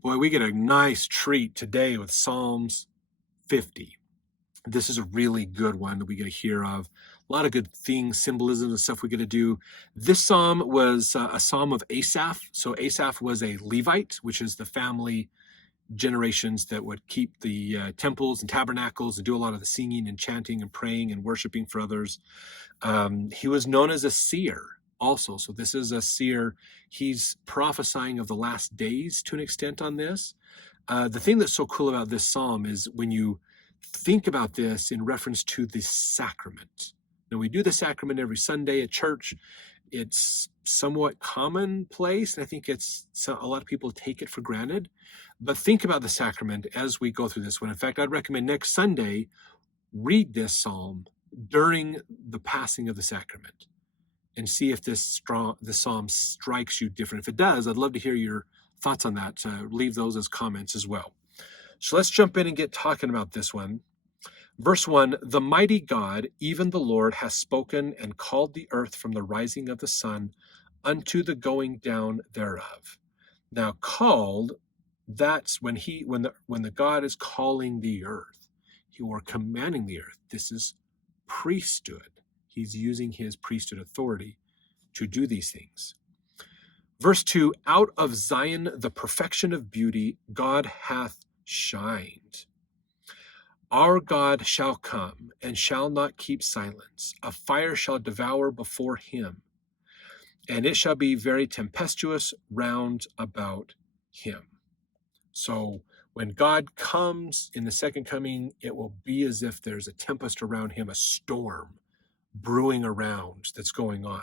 Boy, we get a nice treat today with Psalms 50. This is a really good one that we get to hear of. A lot of good things, symbolism, and stuff we get to do. This psalm was a psalm of Asaph. So Asaph was a Levite, which is the family generations that would keep the temples and tabernacles and do a lot of the singing and chanting and praying and worshiping for others. He was known as a seer also. So this is a seer. He's prophesying of the last days to an extent on this. The thing that's so cool about this psalm is when you think about this in reference to the sacrament. Now, we do the sacrament every Sunday at church. It's somewhat commonplace. I think a lot of people take it for granted. But think about the sacrament as we go through this one. In fact, I'd recommend next Sunday, read this psalm during the passing of the sacrament and see if this psalm strikes you different. If it does, I'd love to hear your thoughts on that. Leave those as comments as well. So let's jump in and get talking about this one. Verse 1, the mighty God, even the Lord, has spoken and called the earth from the rising of the sun unto the going down thereof. Now called, that's when the God is calling the earth, or commanding the earth. This is priesthood. He's using his priesthood authority to do these things. Verse 2, out of Zion, the perfection of beauty, God hath shined. Our God shall come and shall not keep silence. A fire shall devour before him, and it shall be very tempestuous round about him. So when God comes in the second coming, it will be as if there's a tempest around him, a storm brewing around that's going on.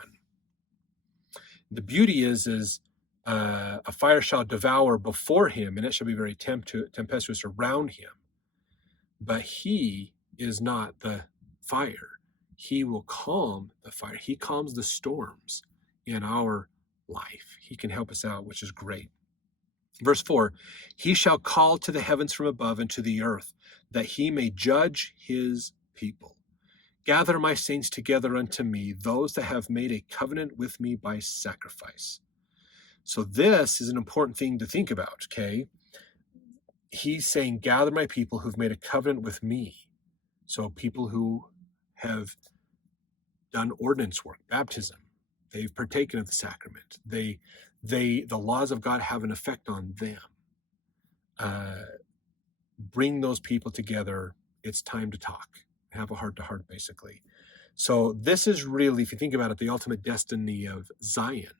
The beauty is a fire shall devour before him, and it shall be very tempestuous around him. But he is not the fire. He will calm the fire. He calms the storms in our life. He can help us out, which is great. Verse 4, he shall call to the heavens from above and to the earth, that he may judge his people. Gather my saints together unto me, those that have made a covenant with me by sacrifice. So this is an important thing to think about, okay? He's saying, gather my people who've made a covenant with me. So people who have done ordinance work, baptism, they've partaken of the sacrament. The laws of God have an effect on them. Bring those people together. It's time to talk. Have a heart-to-heart, basically. So this is really, if you think about it, the ultimate destiny of Zion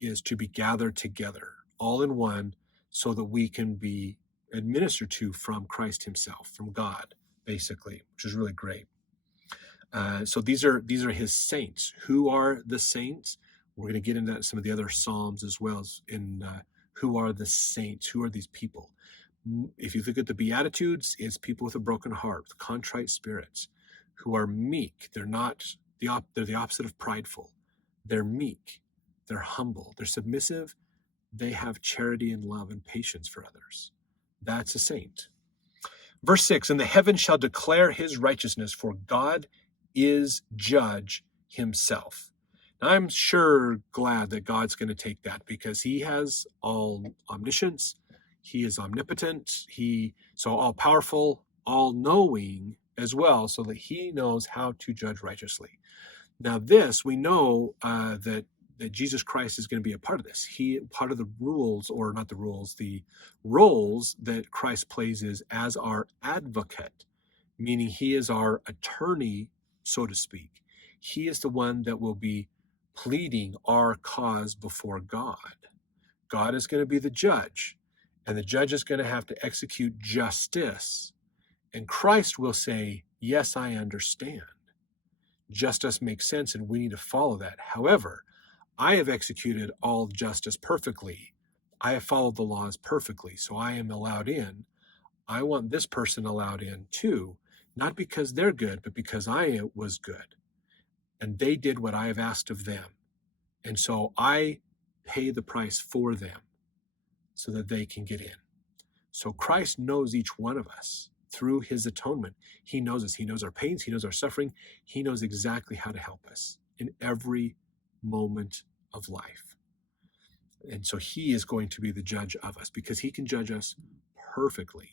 is to be gathered together, all in one, so that we can be administered to from Christ himself, from God, basically, which is really great. So these are his saints. Who are the saints? We're going to get into some of the other Psalms as well as in who are the saints? Who are these people? If you look at the Beatitudes, it's people with a broken heart, with contrite spirits, who are meek. They're not they're the opposite of prideful. They're meek. They're humble. They're submissive. They have charity and love and patience for others. That's a saint. Verse 6, and the heavens shall declare his righteousness, for God is judge himself. Now, I'm sure glad that God's going to take that, because he has all omniscience. He is omnipotent. So all powerful, all knowing as well, so that he knows how to judge righteously. Now this, we know that Jesus Christ is going to be a part of this. Part of the rules, or not the rules, the roles that Christ plays is as our advocate, meaning he is our attorney, so to speak. He is the one that will be pleading our cause before God. God is going to be the judge, and the judge is going to have to execute justice. And Christ will say, yes, I understand. Justice makes sense, and we need to follow that. However, I have executed all justice perfectly. I have followed the laws perfectly, so I am allowed in. I want this person allowed in too, not because they're good, but because I was good. And they did what I have asked of them. And so I pay the price for them so that they can get in. So Christ knows each one of us through his atonement. He knows us. He knows our pains. He knows our suffering. He knows exactly how to help us in every moment of life. And so he is going to be the judge of us because he can judge us perfectly.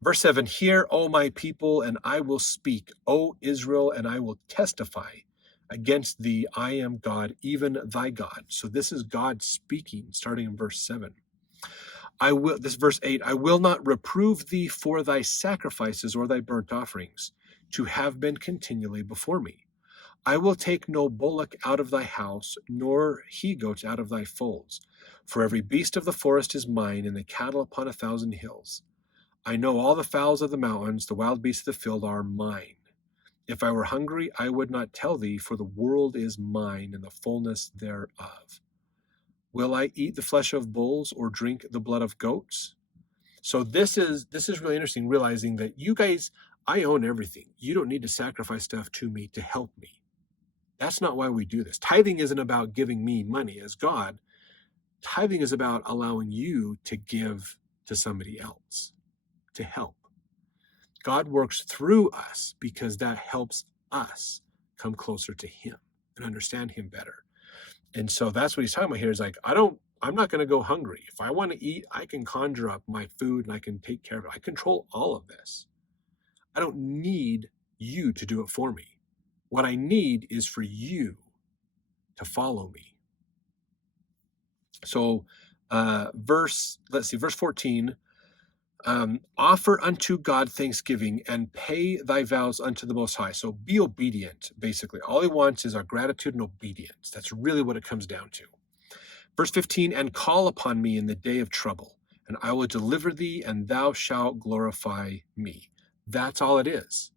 Verse 7, hear, O my people, and I will speak, O Israel, and I will testify against thee. I am God, even thy God. So this is God speaking, starting in verse 7. This verse 8, I will not reprove thee for thy sacrifices or thy burnt offerings, to have been continually before me. I will take no bullock out of thy house, nor he-goats out of thy folds. For every beast of the forest is mine, and the cattle upon 1,000 hills. I know all the fowls of the mountains, the wild beasts of the field are mine. If I were hungry, I would not tell thee, for the world is mine, and the fullness thereof. Will I eat the flesh of bulls, or drink the blood of goats? So this is really interesting, realizing that you guys, I own everything. You don't need to sacrifice stuff to me to help me. That's not why we do this. Tithing isn't about giving me money as God. Tithing is about allowing you to give to somebody else, to help. God works through us because that helps us come closer to him and understand him better. And so that's what he's talking about here is like, I'm not going to go hungry. If I want to eat, I can conjure up my food and I can take care of it. I control all of this. I don't need you to do it for me. What I need is for you to follow me. So verse 14, offer unto God thanksgiving and pay thy vows unto the Most High. So be obedient, basically. All he wants is our gratitude and obedience. That's really what it comes down to. Verse 15, and call upon me in the day of trouble, and I will deliver thee, and thou shalt glorify me. That's all it is.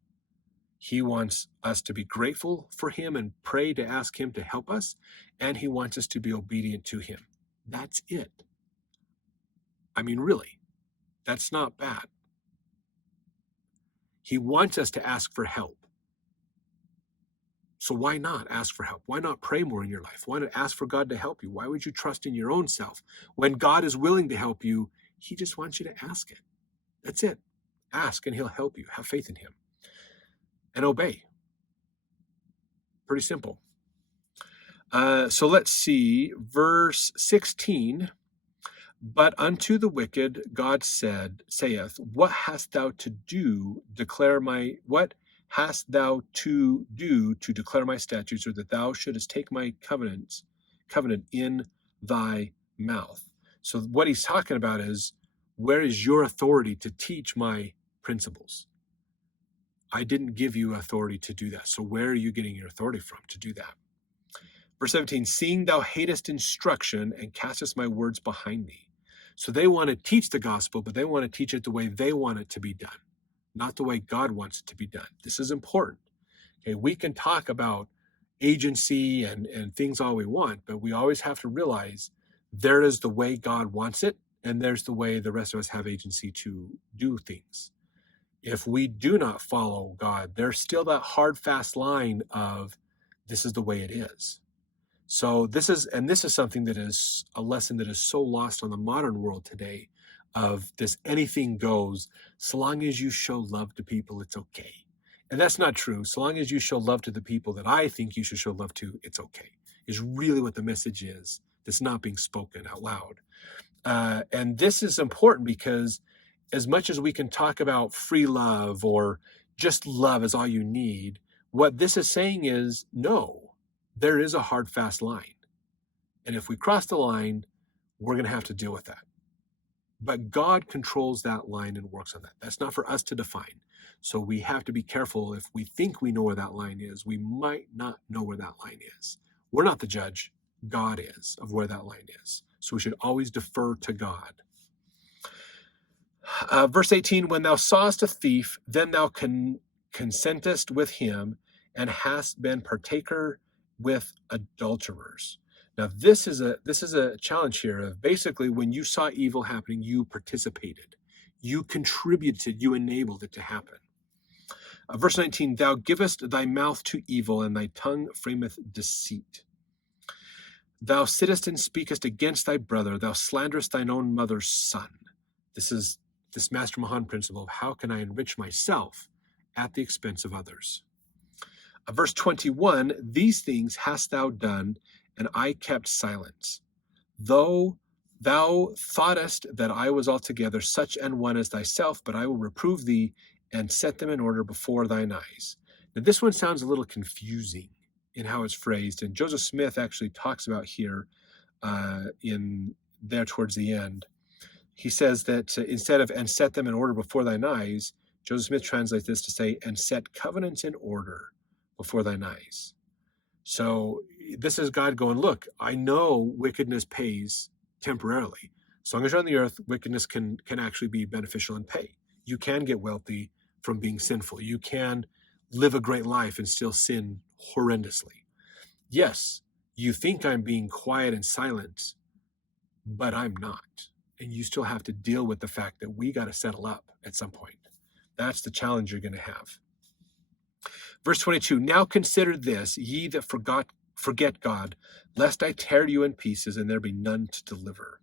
He wants us to be grateful for him and pray to ask him to help us, and he wants us to be obedient to him. That's it. I mean, really, that's not bad. He wants us to ask for help. So why not ask for help? Why not pray more in your life? Why not ask for God to help you? Why would you trust in your own self? When God is willing to help you, he just wants you to ask it. That's it. Ask and he'll help you. Have faith in him. And obey. Pretty simple. So let's see, verse 16. But unto the wicked God saith, what hast thou to do, what hast thou to do to declare my statutes, or that thou shouldest take my covenant in thy mouth? So what he's talking about is, where is your authority to teach my principles? I didn't give you authority to do that. So where are you getting your authority from to do that? Verse 17, seeing thou hatest instruction and castest my words behind thee. So they want to teach the gospel, but they want to teach it the way they want it to be done, not the way God wants it to be done. This is important. Okay, we can talk about agency and things all we want, but we always have to realize there is the way God wants it, and there's the way the rest of us have agency to do things. If we do not follow God, there's still that hard, fast line of this is the way it is. So this is something that is a lesson that is so lost on the modern world today, of this anything goes. So long as you show love to people, it's okay. And that's not true. So long as you show love to the people that I think you should show love to, it's okay, is really what the message is that's not being spoken out loud. And this is important because as much as we can talk about free love or just love is all you need, what this is saying is, no, there is a hard, fast line. And if we cross the line, we're going to have to deal with that. But God controls that line and works on that. That's not for us to define. So we have to be careful. If we think we know where that line is, we might not know where that line is. We're not the judge. God is of where that line is. So we should always defer to God. Verse 18, when thou sawest a thief, then thou consentest with him, and hast been partaker with adulterers. Now this is a challenge here of basically when you saw evil happening, you participated, you contributed, you enabled it to happen. Verse 19, thou givest thy mouth to evil, and thy tongue frameth deceit. Thou sittest and speakest against thy brother, thou slanderest thine own mother's son. This is this Master Mahan principle of how can I enrich myself at the expense of others. Verse 21, these things hast thou done, and I kept silence. Though thou thoughtest that I was altogether such an one as thyself, but I will reprove thee and set them in order before thine eyes. Now, this one sounds a little confusing in how it's phrased, and Joseph Smith actually talks about here in there towards the end. He says that instead of "and set them in order before thine eyes," Joseph Smith translates this to say, "and set covenants in order before thine eyes." So this is God going, look, I know wickedness pays temporarily. As long as you're on the earth, wickedness can actually be beneficial and pay. You can get wealthy from being sinful. You can live a great life and still sin horrendously. Yes, you think I'm being quiet and silent, but I'm not. And you still have to deal with the fact that we got to settle up at some point. That's the challenge you're going to have. Verse 22, now consider this, ye that forget God, lest I tear you in pieces, and there be none to deliver.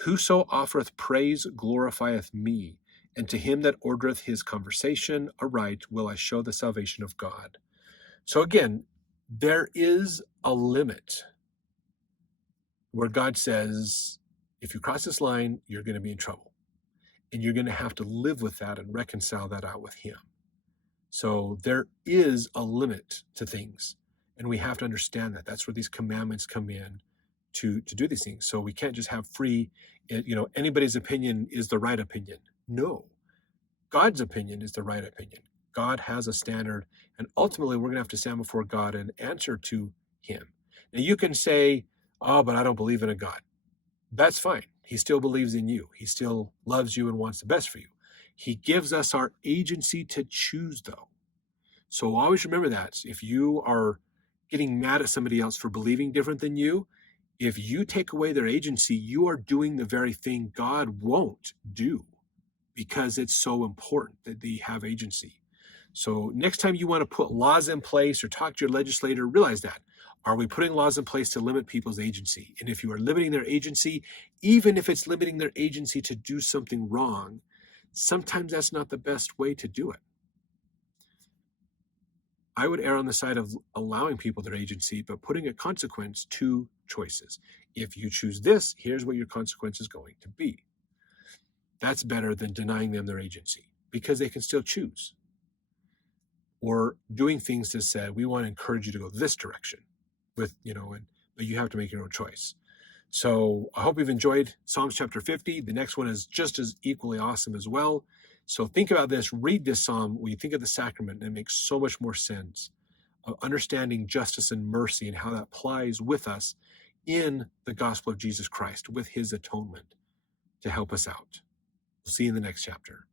Whoso offereth praise glorifieth me, and to him that ordereth his conversation aright will I show the salvation of God. So again, there is a limit where God says, if you cross this line, you're going to be in trouble. And you're going to have to live with that and reconcile that out with him. So there is a limit to things, and we have to understand that. That's where these commandments come in to do these things. So we can't just have free, anybody's opinion is the right opinion. No, God's opinion is the right opinion. God has a standard, and ultimately we're going to have to stand before God and answer to him. Now you can say, oh, but I don't believe in a God. That's fine. He still believes in you. He still loves you and wants the best for you. He gives us our agency to choose, though. So always remember that. If you are getting mad at somebody else for believing different than you, if you take away their agency, you are doing the very thing God won't do, because it's so important that they have agency. So next time you want to put laws in place or talk to your legislator, realize that. Are we putting laws in place to limit people's agency? And if you are limiting their agency, even if it's limiting their agency to do something wrong, sometimes that's not the best way to do it. I would err on the side of allowing people their agency, but putting a consequence to choices. If you choose this, here's what your consequence is going to be. That's better than denying them their agency, because they can still choose. Or doing things that said, we want to encourage you to go this direction but you have to make your own choice. So I hope you've enjoyed Psalms chapter 50. The next one is just as equally awesome as well. So think about this, read this psalm when you think of the sacrament, and it makes so much more sense of understanding justice and mercy and how that applies with us in the gospel of Jesus Christ with his atonement to help us out. We'll see you in the next chapter.